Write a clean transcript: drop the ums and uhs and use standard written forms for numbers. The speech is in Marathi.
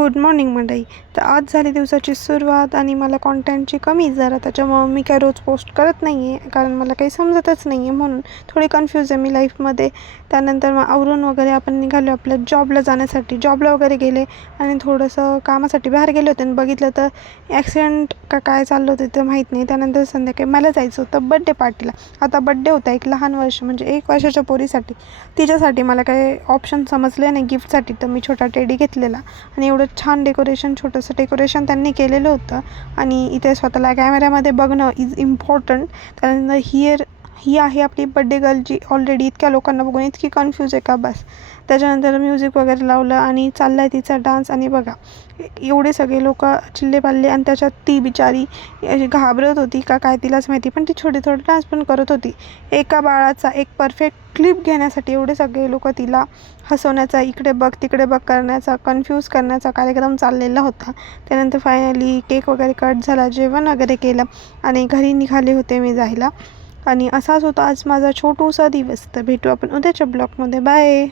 गुड मॉर्निंग मंडळी. तर आज झाली दिवसाची सुरुवात आणि मला कॉन्टेंटची कमी जरा, त्याच्यामुळं मी काय रोज पोस्ट करत नाही आहे, कारण मला काही समजतच नाही आहे, म्हणून थोडी कन्फ्यूज आहे मी लाईफमध्ये. त्यानंतर मग आवरून वगैरे आपण निघालो आपल्या जॉबला जाण्यासाठी. जॉबला वगैरे गेले आणि थोडंसं कामासाठी बाहेर गेले होते आणि बघितलं तर ॲक्सिडेंट का काय चाललं होतं ते माहीत नाही. त्यानंतर संध्याकाळी मला जायचं होतं बड्डे पार्टीला. आता बड्डे होता एक लहान वर्ष म्हणजे 1 वर्षाच्या पोरीसाठी. तिच्यासाठी मला काही ऑप्शन समजले नाही गिफ्टसाठी, तर मी छोटा टेडी घेतलेला आणि एवढं छान डेकोरेशन, छोटंसं डेकोरेशन त्यांनी केलेलं होतं. आणि इथे स्वतःला कॅमेऱ्यामध्ये बघणं इज इम्पॉर्टंट. त्यानंतर ही आहे आपली बड्डे गर्ल, जी ऑलरेडी इतक्या लोकांना बघून इतकी कन्फ्यूज आहे का बस. त्याच्यानंतर म्युझिक वगैरे लावलं आणि चालला आहे तिचा डान्स. आणि बघा एवढे सगळे लोक चिल्ले पाल्ले आणि त्याच्यात ती बिचारी अशी घाबरत होती का काय तिलाच माहिती, पण ती छोटे डान्स पण करत होती. एका बाळाचा एक परफेक्ट क्लिप घेण्यासाठी एवढे सगळे लोक तिला हसवण्याचा, इकडे बघ तिकडे बघ करण्याचा, कन्फ्यूज करण्याचा कार्यक्रम चाललेला होता. त्यानंतर फायनली केक वगैरे कट झाला, जेवण वगैरे केलं आणि घरी निघाले होते मी जायला. आणि असाच होता आज माझा छोटूसा दिवस. तर भेटू आपण उद्याच्या ब्लॉगमध्ये. बाय.